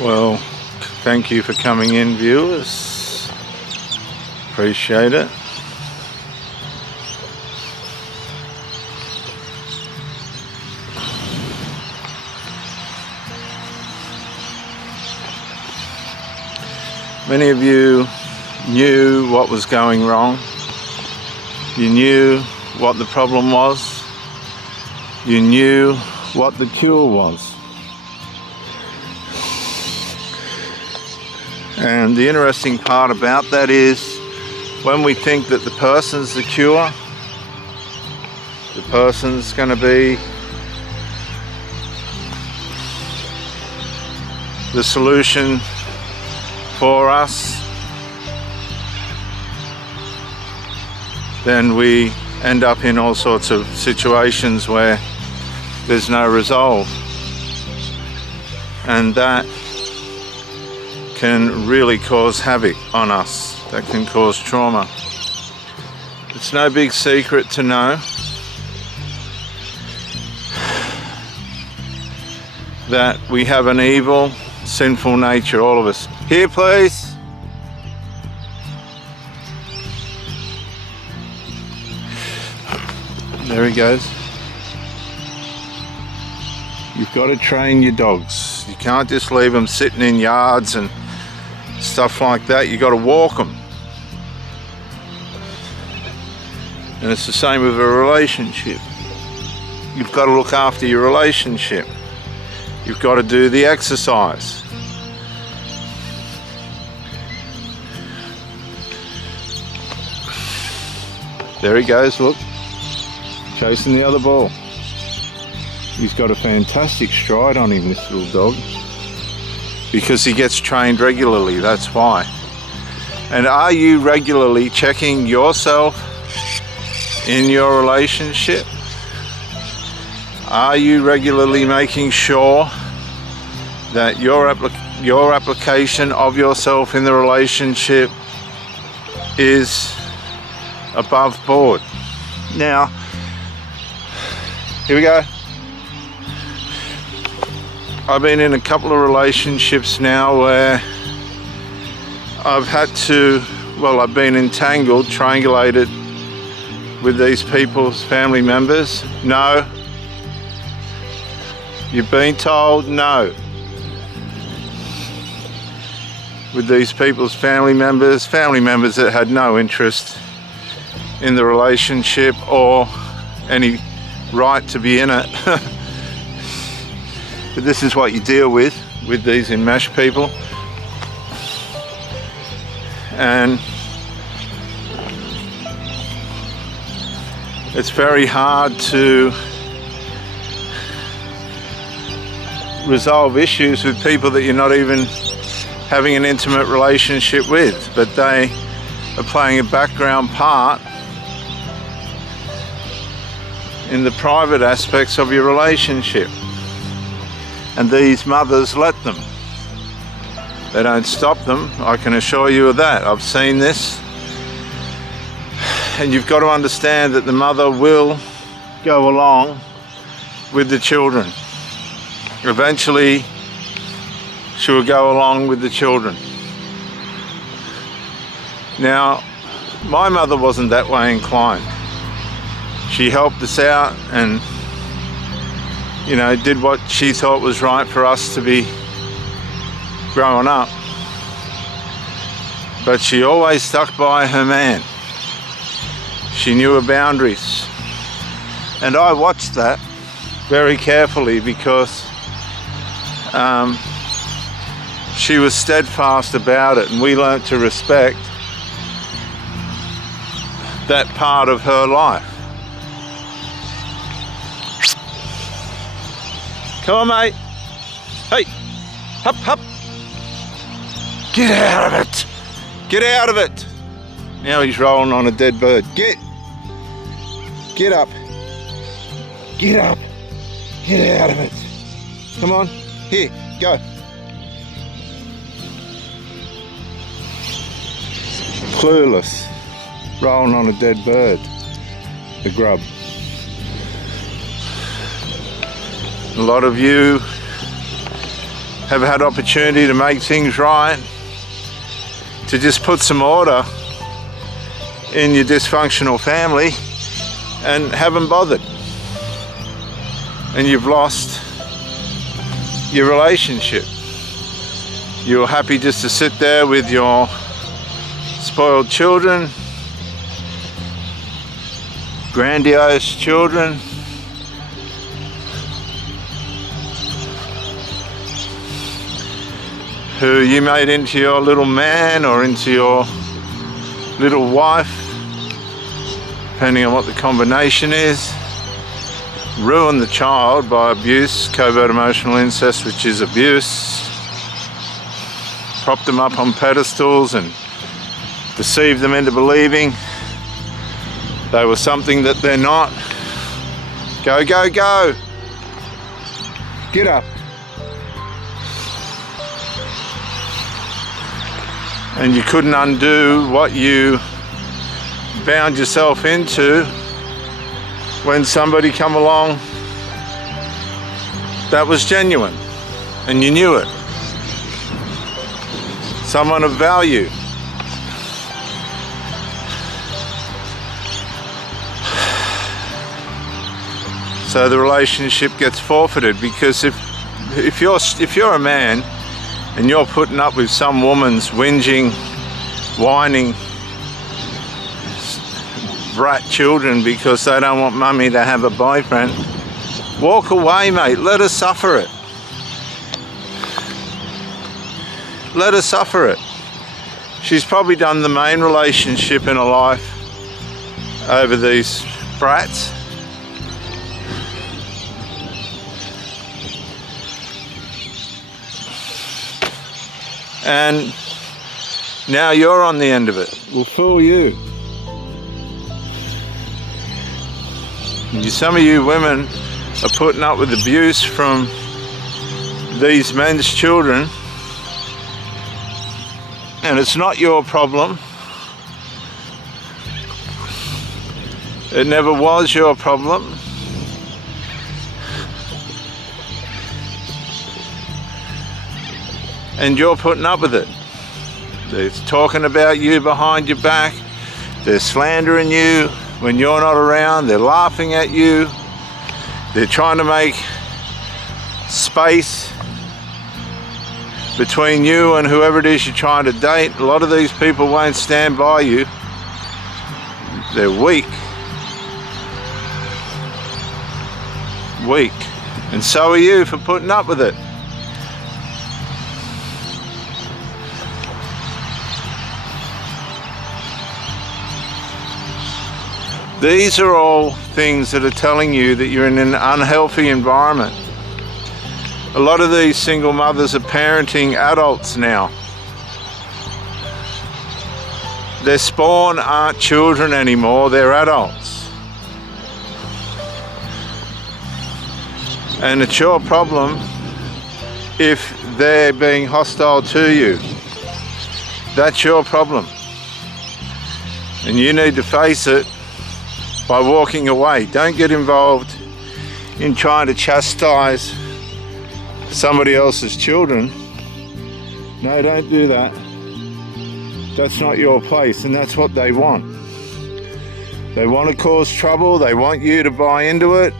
Well, thank you for coming in, viewers. Appreciate it. Many of you knew what was going wrong. You knew what the problem was. You knew what the cure was. And the interesting part about that is when we think that the person's the cure, the person's going to be the solution for us, then we end up in all sorts of situations where there's no resolve, and that can really cause havoc on us. That can cause trauma. It's no big secret to know that we have an evil, sinful nature, all of us. Here, please. There he goes. You've got to train your dogs. You can't just leave them sitting in yards and stuff like that. You've got to walk them. And it's the same with a relationship. You've got to look after your relationship. You've got to do the exercise. There he goes, look. Chasing the other ball. He's got a fantastic stride on him, this little dog. Because he gets trained regularly, that's why. And are you regularly checking yourself in your relationship? Are you regularly making sure that your application of yourself in the relationship is above board? Now, here we go. I've been in a couple of relationships now where I've had to, well, I've been entangled, triangulated with these people's family members. No. You've been told no. With these people's family members that had no interest in the relationship or any right to be in it. But this is what you deal with these enmeshed people. And it's very hard to resolve issues with people that you're not even having an intimate relationship with, but they are playing a background part in the private aspects of your relationship. And these mothers let them. They don't stop them, I can assure you of that. I've seen this. And you've got to understand that the mother will go along with the children. Eventually, she will go along with the children. Now, my mother wasn't that way inclined. She helped us out and, you know, did what she thought was right for us to be growing up. But she always stuck by her man. She knew her boundaries. And I watched that very carefully because she was steadfast about it, and we learnt to respect that part of her life. Come on, mate. Hey, hup, hup. Get out of it. Get out of it. Now he's rolling on a dead bird. Get up. Get up. Get out of it. Come on. Here, go. Clueless. Rolling on a dead bird. The grub. A lot of you have had opportunity to make things right, to just put some order in your dysfunctional family, and haven't bothered. And you've lost your relationship. You're happy just to sit there with your spoiled children, grandiose children, who you made into your little man or into your little wife, depending on what the combination is. Ruin the child by abuse, covert emotional incest, which is abuse. Prop them up on pedestals and deceive them into believing they were something that they're not. Go, go, go. Get up. And you couldn't undo what you bound yourself into when somebody come along that was genuine and you knew it. Someone of value. So the relationship gets forfeited, because if you're a man and you're putting up with some woman's whinging, whining brat children because they don't want mummy to have a boyfriend, walk away, mate. Let her suffer it. Let her suffer it. She's probably done the main relationship in her life over these brats. And now you're on the end of it. We'll fool you. Some of you women are putting up with abuse from these men's children, and it's not your problem. It never was your problem. And you're putting up with it. They're talking about you behind your back. They're slandering you when you're not around. They're laughing at you. They're trying to make space between you and whoever it is you're trying to date. A lot of these people won't stand by you. They're weak. Weak. And so are you for putting up with it. These are all things that are telling you that you're in an unhealthy environment. A lot of these single mothers are parenting adults now. Their spawn aren't children anymore, they're adults. And it's your problem if they're being hostile to you. That's your problem. And you need to face it by walking away. Don't get involved in trying to chastise somebody else's children. No, don't do that. That's not your place, and that's what they want. They want to cause trouble. They want you to buy into it,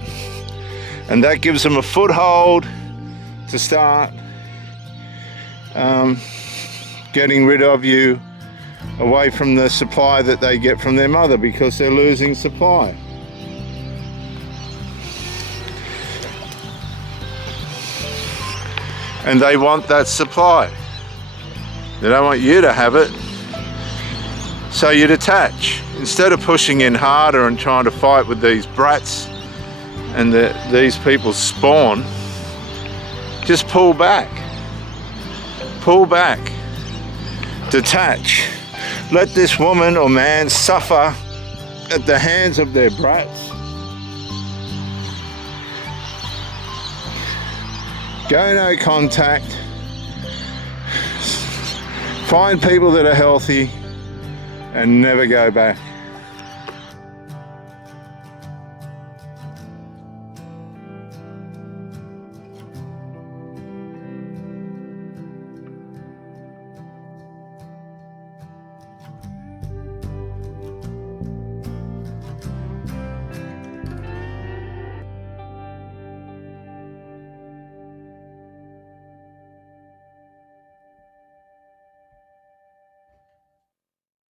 and that gives them a foothold to start getting rid of you away from the supply that they get from their mother, because they're losing supply. And they want that supply. They don't want you to have it. So you detach. Instead of pushing in harder and trying to fight with these brats and these people's spawn, just pull back. Pull back. Detach. Let this woman or man suffer at the hands of their brats. Go no contact. Find people that are healthy and never go back.